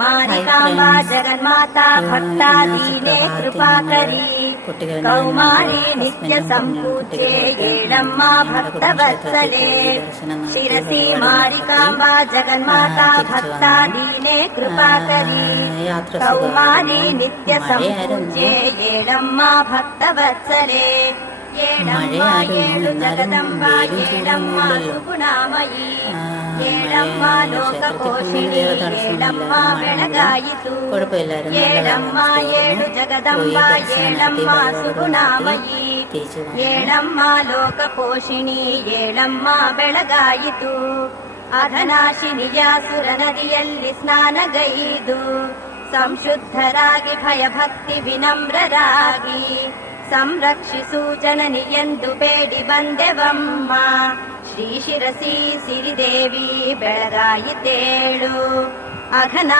मारिकांबा जगन्माता भक्ता दीने कृपाकरी कौमारी नित्य संपूज्ये येळम्मा भक्तवत्सले शिरसी मारिकांबा जगन्माता भक्ता दीने कृपाकरी कौमारी नित्य संपूज्ये येळम्मा भक्तवत्सले येळम्मा येळु जगदंबा येळम्मा सुगुणामयी ಏಳಮ್ಮ ಲೋಕಪೋಷಿಣಿ ಏಳಮ್ಮ ಬೆಳಗಾಯಿತು ಏಳಮ್ಮ ಏಳು ಜಗದಂಬ ಏಳಮ್ಮ ಸುಗುಣಾಮಯಿ ಏಳಮ್ಮ ಲೋಕಪೋಷಿಣಿ ಏಳಮ್ಮ ಬೆಳಗಾಯಿತು ಅಧನಾಶಿನಿಯ ಸುರ ನದಿಯಲ್ಲಿ ಸ್ನಾನಗೈದು ಸಂಶುದ್ಧರಾಗಿ ಭಯಭಕ್ತಿ ವಿನಮ್ರರಾಗಿ ಸಂರಕ್ಷಿಸು ಜನನಿ ಎಂದು ಬೇಡಿ ಬಂದೆವಮ್ಮ ಶ್ರೀ ಶಿರಸಿ ಸಿರಿದೇವಿ ಬೆಳಗಾಯಿತೇಳು ಅಘನಾ